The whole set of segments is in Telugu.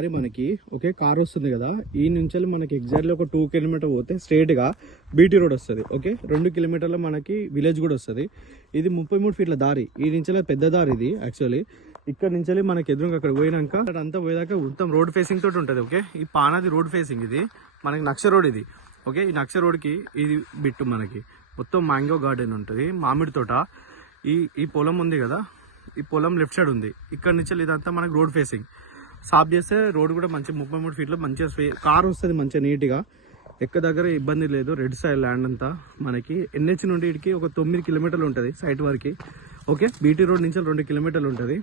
దారి మనకి ఓకే కార్ వస్తుంది కదా, ఈ నుంచి మనకి ఎగ్జాక్ట్లీ ఒక 2 కిలోమీటర్ పోతే స్ట్రేట్గా బీటీ రోడ్ వస్తుంది. ఓకే 2 కిలోమీటర్ల మనకి విలేజ్ కూడా వస్తుంది. ఇది 33 ఫీట్ల దారి. ఈ నుంచి పెద్ద దారి ఇది యాక్చువల్లీ. ఇక్కడ నుంచి మనకి ఎదురుగా అక్కడ పోయినాక అంతా పోయేదాకా మొత్తం రోడ్ ఫేసింగ్ తోటి ఉంటుంది. ఓకే ఈ పానాది రోడ్ ఫేసింగ్, ఇది మనకి నక్ష రోడ్ ఇది. ఓకే ఈ నక్ష రోడ్కి ఇది బిట్టు మనకి మొత్తం మ్యాంగో గార్డెన్ ఉంటుంది, మామిడి తోట. ఈ పొలం ఉంది కదా, ఈ పొలం లెఫ్ట్ సైడ్ ఉంది. ఇక్కడ నుంచి ఇదంతా మనకి రోడ్ ఫేసింగ్. సాఫ్ చేస్తే రోడ్ కూడా మంచి 33 ఫీట్లో మంచిగా కార్ వస్తుంది మంచిగా నీట్గా. ఎక్క దగ్గర ఇబ్బంది లేదు. రెడ్ సైడ్ ల్యాండ్ అంతా మనకి ఎన్హెచ్ నుండి ఇడికి ఒక 9 కిలోమీటర్లు ఉంటుంది సైట్ వరకు. ఓకే బీటీ రోడ్ నుంచి 2 కిలోమీటర్లు ఉంటుంది.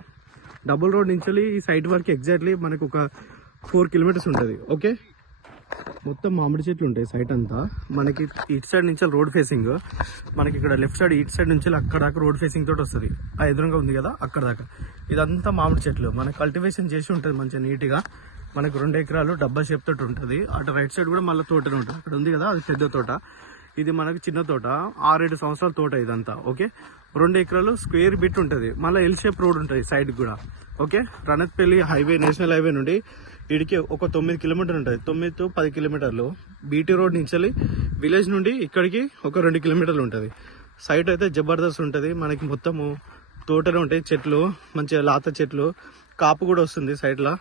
డబుల్ రోడ్ నుంచి ఈ సైట్ వరకు ఎగ్జాక్ట్లీ మనకు ఒక 4 కిలోమీటర్స్ ఉంటుంది. ఓకే మొత్తం మామిడి చెట్లు ఉంటాయి సైట్ అంతా. మనకి ఇటు సైడ్ నుంచి రోడ్ ఫేసింగ్, మనకి ఇక్కడ లెఫ్ట్ సైడ్ ఇటు సైడ్ నుంచి అక్కడ దాకా రోడ్ ఫేసింగ్ తోటి వస్తుంది. ఆ ఎదురుగా ఉంది కదా అక్కడ దాకా ఇదంతా మామిడి చెట్లు. మనకి కల్టివేషన్ చేసి ఉంటుంది మంచిగా నీట్గా. మనకు 2 ఎకరాలు డబ్బా షేప్ తోటి ఉంటుంది. అటు రైట్ సైడ్ కూడా మళ్ళీ తోటనే ఉంటుంది. అక్కడ ఉంది కదా అది పెద్ద తోట, ఇది మనకి చిన్న తోట. 6-7 సంవత్సరాల తోట ఇదంతా. ఓకే 2 ఎకరాలు స్క్వేర్ బిట్ ఉంటుంది. మళ్ళీ ఎల్ షేప్ రోడ్ ఉంటుంది సైడ్ కూడా. ఓకే రణత్పల్లి హైవే నేషనల్ హైవే నుండి ఇడికి ఒక 9 కిలోమీటర్లు ఉంటుంది. 9 to 10 కిలోమీటర్లు బీటీ రోడ్ నుంచి విలేజ్ నుండి ఇక్కడికి ఒక 2 కిలోమీటర్లు ఉంటుంది. సైట్ అయితే జబర్దస్త్ ఉంటుంది. మనకి మొత్తము తోటలు ఉంటాయి, చెట్లు మంచిగా లేత చెట్లు, కాపు కూడా వస్తుంది సైడ్లో.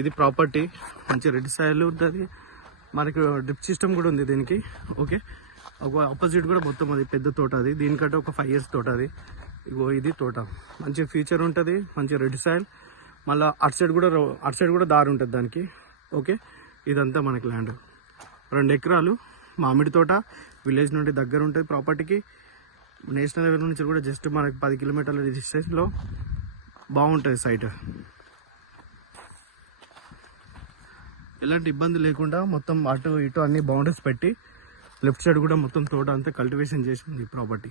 ఇది ప్రాపర్టీ మంచి రెడ్ సాయిల్ ఉంటుంది. మనకి డ్రిప్ సిస్టమ్ కూడా ఉంది దీనికి. ఓకే ఒక ఆపోజిట్ కూడా మొత్తం అది పెద్ద తోట. అది దీనికంటే ఒక 5 years తోట అది. ఇగో ఇది తోట మంచి ఫ్యూచర్ ఉంటుంది, మంచి రెడ్ సాయిల్. మళ్ళీ అటు సైడ్ కూడా దారి ఉంటుంది దానికి. ఓకే ఇదంతా మనకి ల్యాండ్ 2 ఎకరాలు మామిడి తోట. విలేజ్ నుండి దగ్గర ఉంటుంది ప్రాపర్టీకి. నేషనల్ హైవే నుంచి కూడా జస్ట్ మనకి 10 కిలోమీటర్ల డిస్టెన్స్లో బాగుంటుంది సైట్. ఎలాంటి ఇబ్బంది లేకుండా మొత్తం అటు ఇటు అన్ని బౌండరీస్ పెట్టి లెఫ్ట్ సైడ్ కూడా మొత్తం తోట అంతా కల్టివేషన్ చేసి ఉంది ప్రాపర్టీ.